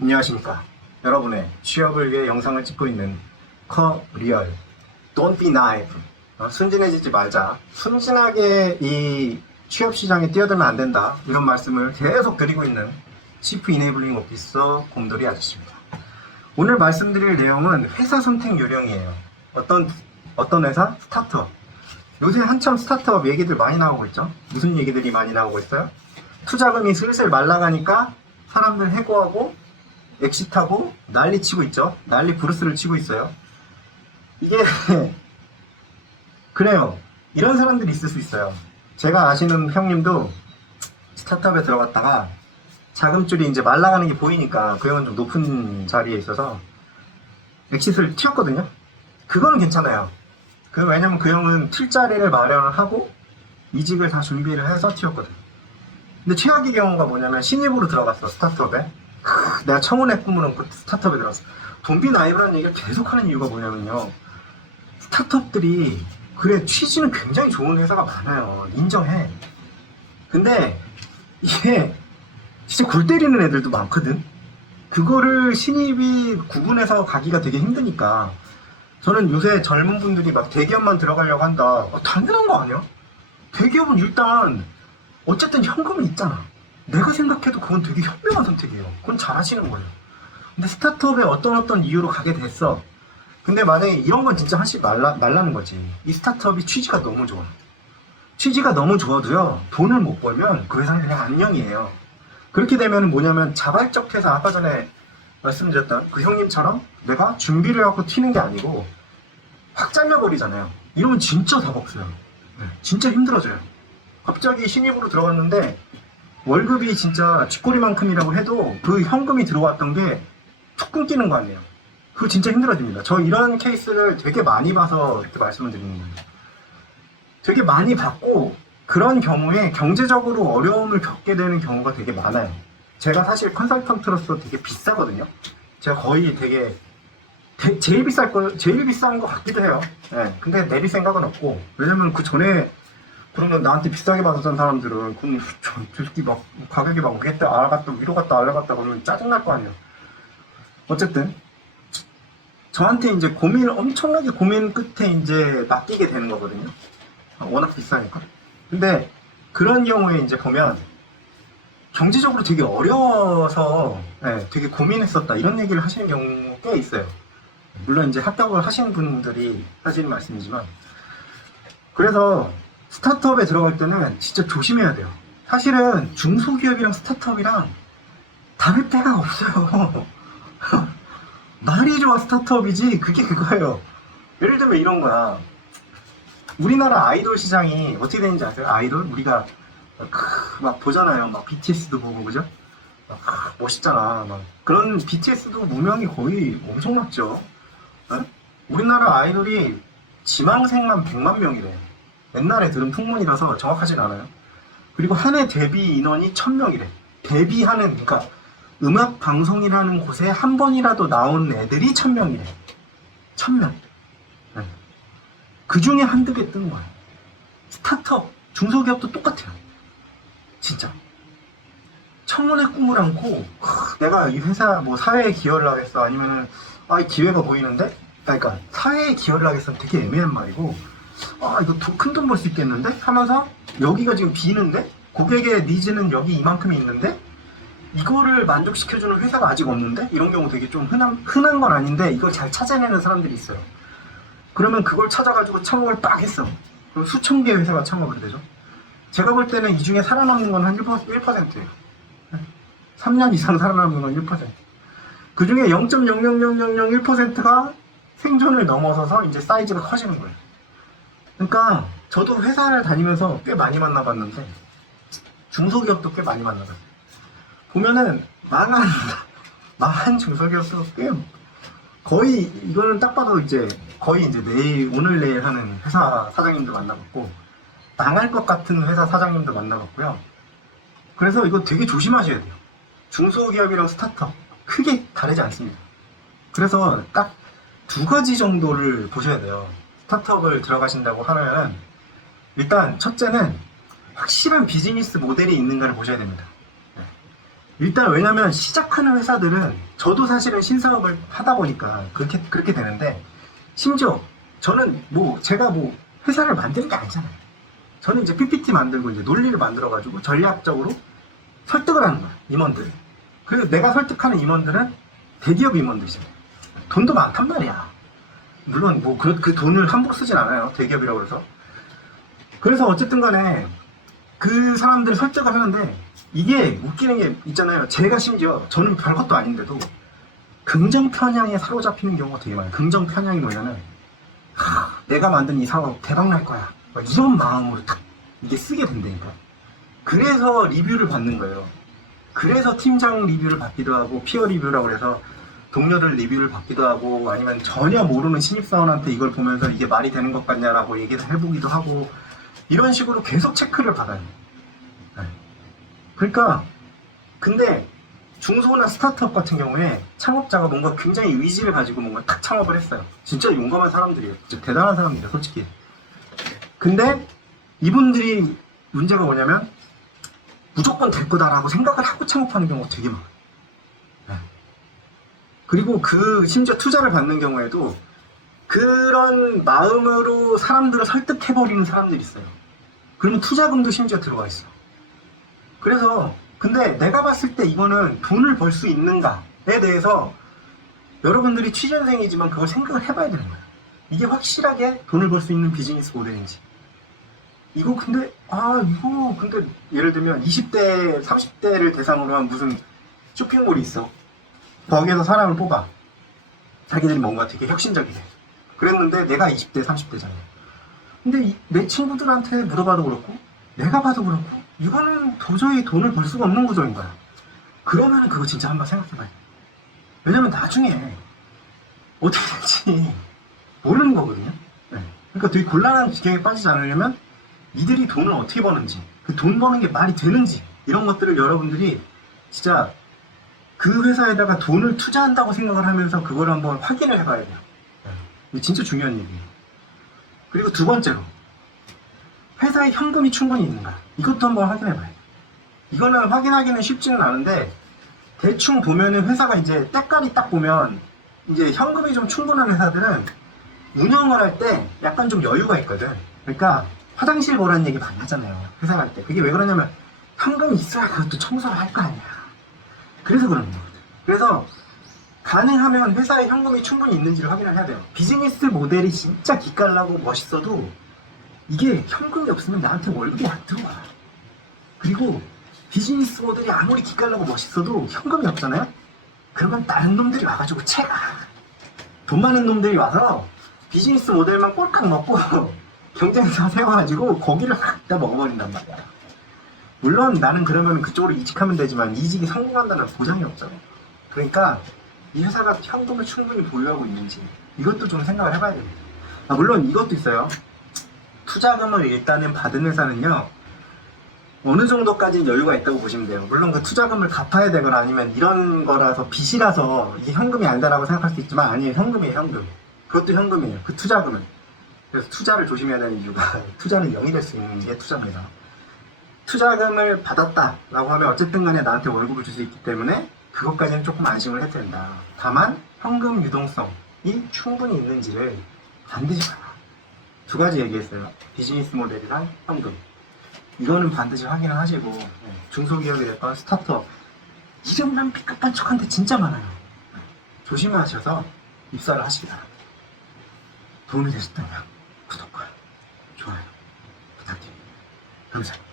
안녕하십니까. 여러분의 취업을 위해 영상을 찍고 있는 커리얼 Don't be naive. 순진해지지 말자. 순진하게 이 취업 시장에 뛰어들면 안 된다. 이런 말씀을 계속 드리고 있는 치프 이네이블링 오피서 곰돌이 아저씨입니다. 오늘 말씀드릴 내용은 회사 선택 요령이에요. 어떤 회사? 스타트업. 요새 한참 스타트업 얘기들 많이 나오고 있죠. 무슨 얘기들이 많이 나오고 있어요? 투자금이 슬슬 말라가니까 사람들 해고하고 엑시트하고 난리 치고 있죠. 난리 브루스를 치고 있어요. 이게 그래요. 이런 사람들이 있을 수 있어요. 제가 아시는 형님도 스타트업에 들어갔다가 자금줄이 이제 말라가는 게 보이니까 그 형은 좀 높은 자리에 있어서 엑시트를 튀었거든요. 그거는 괜찮아요. 왜냐면 그 형은 튈 자리를 마련을 하고 이직을 다 준비를 해서 튀었거든. 근데 최악의 경우가 뭐냐면 신입으로 들어갔어. 스타트업에. 내가 청혼의 꿈으로 그 스타트업에 들어갔어. 돈비 나이브라는 얘기를 계속 하는 이유가 뭐냐면요. 스타트업들이 그래 취지는 굉장히 좋은 회사가 많아요. 인정해. 근데 이게 진짜 골 때리는 애들도 많거든. 그거를 신입이 구분해서 가기가 되게 힘드니까 저는 요새 젊은 분들이 막 대기업만 들어가려고 한다. 당연한 거 아니야? 대기업은 일단 어쨌든 현금이 있잖아. 내가 생각해도 그건 되게 현명한 선택이에요. 그건 잘하시는 거예요. 근데 스타트업에 어떤 이유로 가게 됐어. 근데 만약에 이런 건 진짜 하지 말라는 거지. 이 스타트업이 취지가 너무 좋아. 취지가 너무 좋아도요, 돈을 못 벌면 그 회사는 그냥 안녕이에요. 그렇게 되면 뭐냐면 자발적 퇴사, 아까 전에 말씀드렸던 그 형님처럼 내가 준비를 하고 튀는 게 아니고 확 잘려버리잖아요. 이러면 진짜 답 없어요. 진짜 힘들어져요. 갑자기 신입으로 들어갔는데 월급이 진짜 쥐꼬리만큼이라고 해도 그 현금이 들어왔던 게 툭 끊기는 거 아니에요. 그거 진짜 힘들어집니다. 저 이런 케이스를 되게 많이 봐서 이렇게 말씀을 드리는 거예요. 되게 많이 봤고 그런 경우에 경제적으로 어려움을 겪게 되는 경우가 되게 많아요. 제가 사실 컨설턴트로서 되게 비싸거든요. 제가 거의 되게 제일 비싼 거 같기도 해요. 네, 근데 내릴 생각은 없고, 왜냐면 그 전에 그러면 나한테 비싸게 받았던 사람들은 그럼 저 새끼 막 가격이 막 위에 알아갔다 위로 갔다 알아갔다 그러면 짜증날 거 아니야. 어쨌든 저한테 이제 엄청나게 고민 끝에 이제 맡기게 되는 거거든요. 워낙 비싸니까. 근데 그런 경우에 이제 보면 경제적으로 되게 어려워서 되게 고민했었다 이런 얘기를 하시는 경우 꽤 있어요. 물론 이제 합격을 하시는 분들이 하시는 말씀이지만, 그래서 스타트업에 들어갈 때는 진짜 조심해야 돼요. 사실은 중소기업이랑 스타트업이랑 다를 데가 없어요. 말이 좋아 스타트업이지 그게 그거예요. 예를 들면 이런 거야. 우리나라 아이돌 시장이 어떻게 되는지 아세요? 아이돌? 우리가 막 보잖아요. 막 BTS도 보고, 그죠? 멋있잖아. 막 그런 BTS도 무명이 거의 엄청났죠. 네? 우리나라 아이돌이 지망생만 100만 명이래. 옛날에 들은 풍문이라서 정확하진 않아요. 그리고 한 해 데뷔 인원이 1000명이래. 데뷔하는, 그러니까 음악 방송이라는 곳에 한 번이라도 나온 애들이 1000명이래. 1000명. 네. 그 중에 한두 개 뜨는 거야. 스타트업, 중소기업도 똑같아요. 진짜. 청문회 꿈을 안고 내가 이 회사 뭐 사회에 기여를 하겠어, 아니면은 이 기회가 보이는데, 그러니까 사회에 기여를 하겠어는 되게 애매한 말이고, 이거 큰 돈 벌 수 있겠는데 하면서 여기가 지금 비는데 고객의 니즈는 여기 이만큼이 있는데 이거를 만족시켜주는 회사가 아직 없는데, 이런 경우 되게 좀 흔한 건 아닌데 이걸 잘 찾아내는 사람들이 있어요. 그러면 그걸 찾아가지고 창업을 빡 했어. 그럼 수천 개의 회사가 창업을 되죠. 제가 볼 때는 이 중에 살아남는 건 한 1%예요. 3년 이상 살아남는 건 1%. 그 중에 0.00001%가 생존을 넘어서서 이제 사이즈가 커지는 거예요. 그러니까 저도 회사를 다니면서 꽤 많이 만나봤는데, 중소기업도 꽤 많이 만나봤어요. 보면은 망한 중소기업도 꽤, 거의 이거는 딱 봐도 이제 거의 이제 오늘 내일 하는 회사 사장님도 만나봤고, 망할 것 같은 회사 사장님도 만나봤고요. 그래서 이거 되게 조심하셔야 돼요. 중소기업이랑 스타트업 크게 다르지 않습니다. 그래서 딱 두 가지 정도를 보셔야 돼요. 스타트업을 들어가신다고 하면 일단 첫째는 확실한 비즈니스 모델이 있는가를 보셔야 됩니다. 일단 왜냐면 시작하는 회사들은 저도 사실은 신사업을 하다 보니까 그렇게 되는데 심지어 저는 뭐 제가 뭐 회사를 만드는 게 아니잖아요. 저는 이제 PPT 만들고 이제 논리를 만들어가지고 전략적으로 설득을 하는 거야, 임원들. 그리고 내가 설득하는 임원들은 대기업 임원들이잖아요. 돈도 많단 말이야. 물론 뭐 그 돈을 함부로 쓰진 않아요. 대기업이라고 해서. 그래서 어쨌든 간에 그 사람들을 설득을 하는데 이게 웃기는 게 있잖아요. 제가 심지어 저는 별것도 아닌데도 긍정 편향에 사로잡히는 경우가 되게 많아요. 긍정 편향이 뭐냐면 내가 만든 이 사업 대박 날 거야. 이런 마음으로 딱 이게 쓰게 된다니까. 그래서 리뷰를 받는 거예요. 그래서 팀장 리뷰를 받기도 하고 피어 리뷰라고 해서 동료들 리뷰를 받기도 하고 아니면 전혀 모르는 신입사원한테 이걸 보면서 이게 말이 되는 것 같냐라고 얘기를 해보기도 하고 이런 식으로 계속 체크를 받아요. 네. 그러니까 근데 중소나 스타트업 같은 경우에 창업자가 뭔가 굉장히 의지를 가지고 뭔가 탁 창업을 했어요. 진짜 용감한 사람들이에요. 진짜 대단한 사람들이에요, 솔직히. 근데 이분들이 문제가 뭐냐면 무조건 될 거다라고 생각을 하고 창업하는 경우가 되게 많아요. 네. 그리고 심지어 투자를 받는 경우에도 그런 마음으로 사람들을 설득해버리는 사람들이 있어요. 그러면 투자금도 심지어 들어가 있어. 그래서 근데 내가 봤을 때 이거는 돈을 벌 수 있는가에 대해서 여러분들이 취준생이지만 그걸 생각을 해봐야 되는 거예요. 이게 확실하게 돈을 벌 수 있는 비즈니스 모델인지. 이거 근데 예를 들면 20대, 30대를 대상으로 한 무슨 쇼핑몰이 있어. 거기에서 사람을 뽑아. 자기들이 뭔가 되게 혁신적이래. 그랬는데 내가 20대, 30대잖아. 근데 내 친구들한테 물어봐도 그렇고 내가 봐도 그렇고 이거는 도저히 돈을 벌 수가 없는 구조인 거야. 그러면은 그거 진짜 한번 생각해봐야 돼. 왜냐면 나중에 어떻게 될지 모르는 거거든요. 네. 그러니까 되게 곤란한 지경에 빠지지 않으려면 이들이 돈을 어떻게 버는지, 그 돈 버는 게 말이 되는지 이런 것들을 여러분들이 진짜 그 회사에다가 돈을 투자한다고 생각을 하면서 그걸 한번 확인을 해봐야 돼요. 이게 진짜 중요한 얘기예요. 그리고 두 번째로 회사에 현금이 충분히 있는가 이것도 한번 확인해봐야 돼요. 이거는 확인하기는 쉽지는 않은데 대충 보면은 회사가 이제 때깔이 딱 보면 이제 현금이 좀 충분한 회사들은 운영을 할 때 약간 좀 여유가 있거든. 그러니까 화장실 보라는 얘기 많이 하잖아요. 회사 갈 때. 그게 왜 그러냐면 현금이 있어야 그것도 청소를 할 거 아니야. 그래서 그러는 거거든. 그래서 가능하면 회사에 현금이 충분히 있는지를 확인을 해야 돼요. 비즈니스 모델이 진짜 기깔나고 멋있어도 이게 현금이 없으면 나한테 월급이 안 들어와. 그리고 비즈니스 모델이 아무리 기깔나고 멋있어도 현금이 없잖아요? 그러면 다른 놈들이 와가지고 채가. 돈 많은 놈들이 와서 비즈니스 모델만 꼴깍 먹고 경쟁사 세워가지고 고기를 확 다 먹어버린단 말이야. 물론 나는 그러면 그쪽으로 이직하면 되지만 이직이 성공한다는 보장이 없잖아. 그러니까 이 회사가 현금을 충분히 보유하고 있는지 이것도 좀 생각을 해봐야 됩니다. 물론 이것도 있어요. 투자금을 일단은 받은 회사는요 어느 정도까지는 여유가 있다고 보시면 돼요. 물론 그 투자금을 갚아야 되거나 아니면 이런 거라서 빚이라서 이게 현금이 아니다라고 생각할 수 있지만 아니에요. 현금이에요. 현금. 그것도 현금이에요. 그 투자금은. 그래서 투자를 조심해야 되는 이유가 투자는 0이 될 수 있는 게 투자입니다. 투자금을 받았다라고 하면 어쨌든 간에 나한테 월급을 줄 수 있기 때문에 그것까지는 조금 안심을 해도 된다. 다만 현금 유동성이 충분히 있는지를 반드시 봐라. 두 가지 얘기했어요. 비즈니스 모델이랑 현금. 이거는 반드시 확인을 하시고 중소기업이 됐건 스타트업 이름만 삐까뻔쩍한데 진짜 많아요. 조심하셔서 입사를 하시기 바랍니다. 도움이 되셨다면 구독과 좋아요 부탁드립니다. 감사합니다.